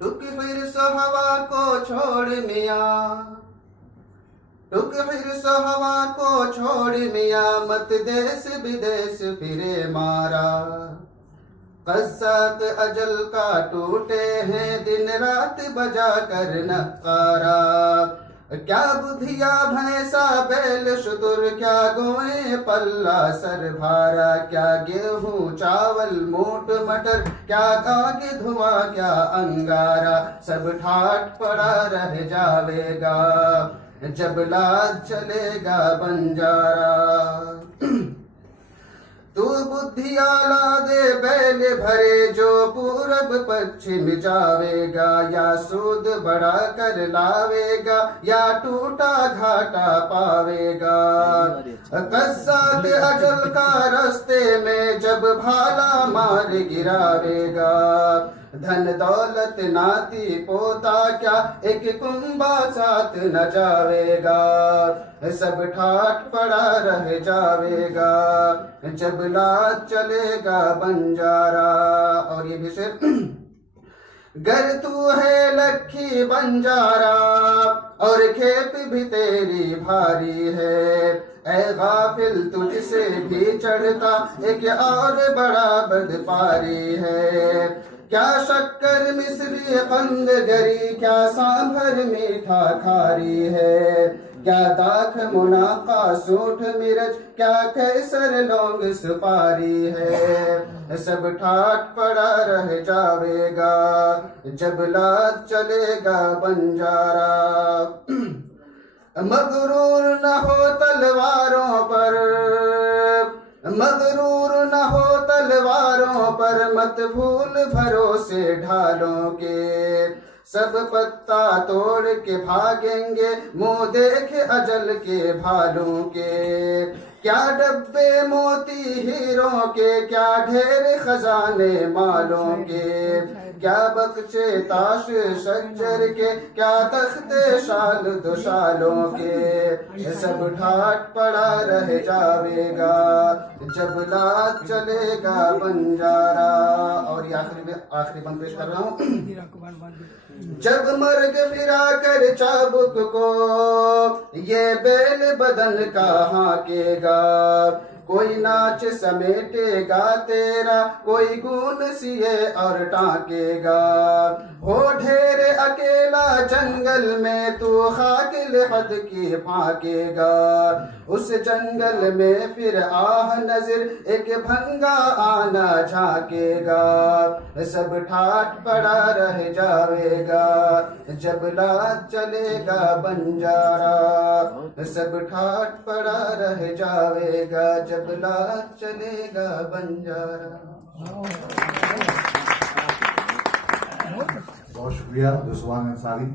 टुक हिर्स हवा को छोड़ मियाँ, टुक हिर्स हवा को छोड़ मियाँ, मत देश विदेश फिरे मारा। कस्साक अजल का टूटे हैं दिन रात बजा कर नकारा। क्या बुधिया भैंसा बैल शुतुर, क्या गोए पल्ला सर भारा। क्या गेहूं चावल मूट मटर, क्या आग धुआं क्या अंगारा। सब ठाट पड़ा रह जावेगा जब लाद चलेगा बंजारा। तू बुद्धिया ला दे बैल भरे, जो पूरब पश्चिम जावेगा। या सूद बढ़ा कर लावेगा, या टूटा घाटा पावेगा। कस्साक अजल का रास्ते में जब भाला मार गिरावेगा। धन दौलत नाती पोता क्या, एक कुंबा साथ न जावेगा। सब ठाट पड़ा रह जावेगा जब लाद चलेगा बंजारा। और ये भी शेर गर तू है लखी बंजारा, और खेप भी तेरी भारी है। ऐ गाफिल तुझसे भी चढ़ता एक और बड़ा बदपारी है। क्या शक्कर मिश्री कंद गरी, क्या सांभर मीठा खारी है। क्या दाख मुनाफा सूठ मिर्च, क्या कैसर लौंग सुपारी है। सब ठाट पड़ा रह जावेगा जब लाद चलेगा बंजारा। मगरूर न हो तलवारों पर, मगरूर न हो तलवारों पर, मत भूल भरोसे ढालों के। सब पत्ता तोड़ के भागेंगे मुंह देख अजल के भालों के। क्या डब्बे मोती हीरों के, क्या ढेर खजाने मालों के। क्या बक्चे ताश शज्जर के, क्या तख्ते शाल दुशालों के। सब ठाट पड़ा रह जावेगा जब लाद चलेगा बंजारा। और ये आखिरी बंद पेश कर रहा हूँ। जब मर्ग फिरा कर चाबुक को, ये बैल बदन का हाकेगा। कोई नाच समेटेगा तेरा, कोई गुन सिए और टाकेगा। हो ढेर अकेला जंगल में, तू खाकिल हद की फाकेगा। उस जंगल में फिर आह नजर एक भंगा आना झाकेगा। सब ठाट पड़ा रह जावेगा जब लाद चलेगा बंजारा। सब ठाट पड़ा रह जावेगा जब लाद चलेगा बंजारा। बहुत शुक्रिया दुस्वान अंसारी।